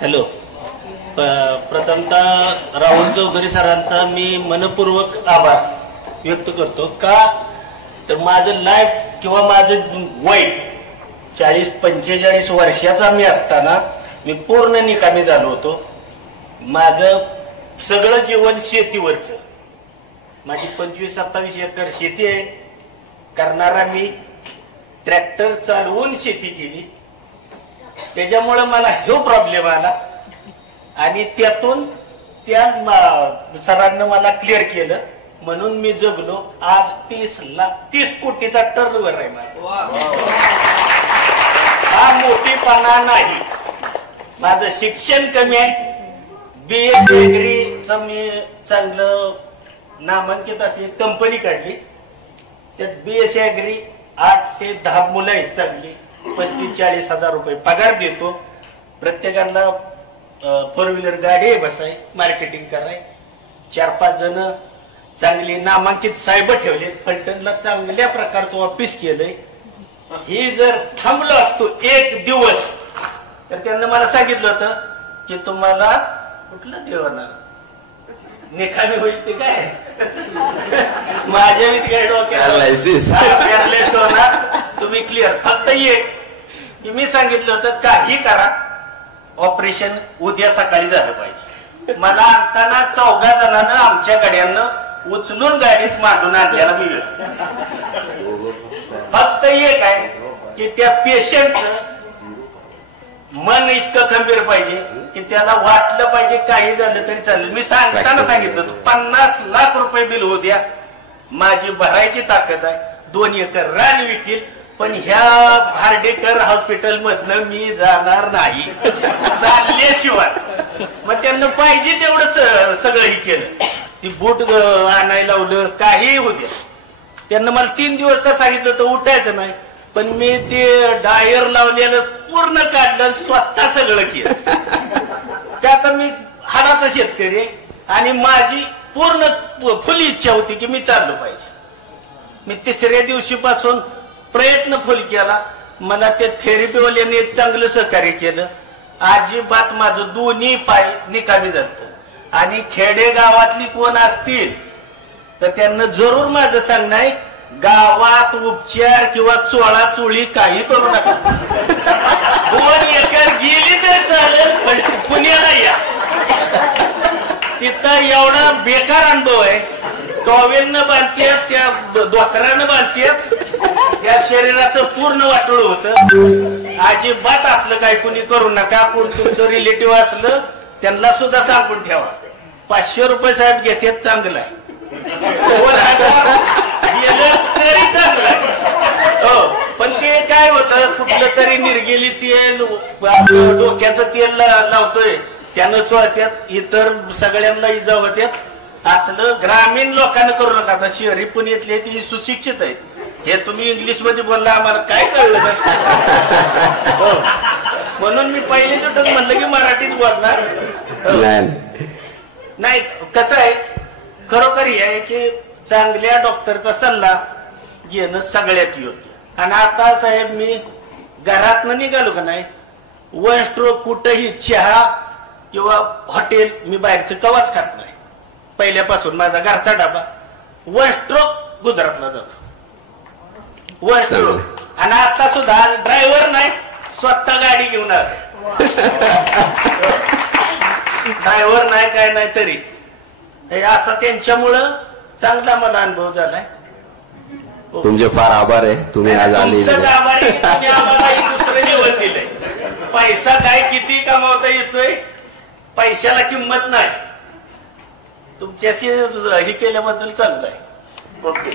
Hello, प्रथमतः राहुल चौधरी सरांचा मी मनपूर्वक आभार व्यक्त करतो. का तर माझं लाईफ किंवा माझं वय 40-45 वर्षाचा मी असताना मी पूर्ण निकामी झालो होतो. माझं सगळं जीवन शेतीवरचं. माझी 25-27 एकर शेती आहे. करणारा मी ट्रॅक्टर चालवून शेती केली. त्याच्यामुळे मला हा प्रॉब्लेम आला आणि त्यातून त्या सरांना मला क्लिअर केलं म्हणून मी जगलो. आज 30 कोटीचा टर्नओव्हर आहे माझा. हा मोठीपणा नाही. माझं शिक्षण कमी आहे. BSc ऍग्रीचं मी चांगलं नामांकित अशी कंपनी काढली. त्यात BSc ऍग्री 8 ते 10 मुलं आहेत चांगली. 35-40 हजार रुपये पगार देतो. प्रत्येकाला 4 व्हीलर गाडी बसाय, मार्केटिंग कराय. 4-5 जण चांगली नामांकित साहेब ठेवले. फलटणला चांगल्या प्रकारचं ऑफिस केलंय. ही जर थांबलो असतो एक दिवस तर त्यांना मला सांगितलं होतं की तुम्हाला कुठला देवाना निकामी होईल ते काय माझ्या मी काय डोक्यात होणार. तुम्ही क्लिअर. फक्त एक की मी सांगितलं होतं काही करा, ऑपरेशन उद्या सकाळी झालं पाहिजे. मला आणताना 4 जणांना आमच्या गाड्यांना उचलून गाडीत मांडून आणल्याला मिळेल. फक्त एक आहे की त्या पेशंटचं मन इतकं खंबीर पाहिजे की त्याला वाटलं पाहिजे काही झालं तरी चालेल. मी सांगताना सांगितलं 50 लाख रुपये बिल होऊ द्या, माझी भरायची ताकद आहे. 2 एकर रान विकील, पण ह्या हार्डेकर हॉस्पिटल मधनं मी जाणार नाही चालल्याशिवाय. मग त्यांना पाहिजे तेवढं सगळंही केलं. ती बूट आणायला लावलं, काही होते. त्यांना मला 3 दिवस तर सांगितलं तर उठायचं नाही, पण मी ते डायर लावलेलं पूर्ण काढलं, स्वतः सगळं केलं. त्या आता मी हाडाचा शेतकरी आणि माझी पूर्ण फुल इच्छा होती की मी चाललो पाहिजे. मी 3ऱ्या दिवशीपासून प्रयत्न फुल केला. मला ते थेरपीवाल्याने एक चांगलं सहकार्य केलं. अजिबात माझं दोन्ही पाय निकामी झालं. आणि खेडेगावातली कोण असतील तर त्यांना जरूर माझं सांगणं आहे, गावात उपचार किंवा चोळाचोळी काही करू नका. 2 एकर गेली तर चालेल, पण पुण्याला या. तिथं एवढा बेकार अनुभव आहे. टॉवेलनं बांधतात, त्या धोतरानं बांधतात. त्या शरीराचं पूर्ण वाटोळ होतं. अजिबात असलं काही कुणी करू नका. कोण तुमचं रिलेटिव्ह असलं त्यांना सुद्धा सांगून ठेवा. 500 रुपये साहेब घेतात, चांगलं आहे. 2000 गेलं तरी चांगलं आहे. हो, पण ते काय होतं, कुठलं तरी निर्गेली तेल, डोक्याचं तेल लावतोय त्यानं चोळत्यात, इतर सगळ्यांना इजा होत्यात. असलं ग्रामीण लोकांना करू नका. आता शहरी पुण्यातले ती सुशिक्षित आहेत. हे तुम्ही इंग्लिश मध्ये बोलला आम्हाला काय कळलं हो. म्हणून मी पहिले जोटच म्हणलं की मराठीत बोलणार नाही. कसं आहे, खरोखर हे आहे की चांगल्या डॉक्टरचा सल्ला घेणं सगळ्यात योग्य. आणि आता साहेब मी घरातनं निघालो का नाही, 1 स्ट्रोक कुठंही चहा किंवा हॉटेल मी बाहेरचं कवाच खात नाही. पहिल्यापासून माझा घरचा डबा. 1 स्ट्रोक गुजरातला जातो. 1 स्ट्रोक. आणि आता सुद्धा ड्रायव्हर नाही, स्वतः गाडी घेऊन आलो. ड्रायव्हर नाही काय नाही तरी हे असं त्यांच्यामुळं चांगला मला अनुभव झालाय. तुमचे फार आभार आहे. तुम्ही आज आले. आम्हाला दुसरं जेवण दिलंय. पैसा काय किती कमावता येतोय, पैशाला किंमत नाही. तुमच्याशी हे केल्याबद्दल चांगलं आहे. ओके.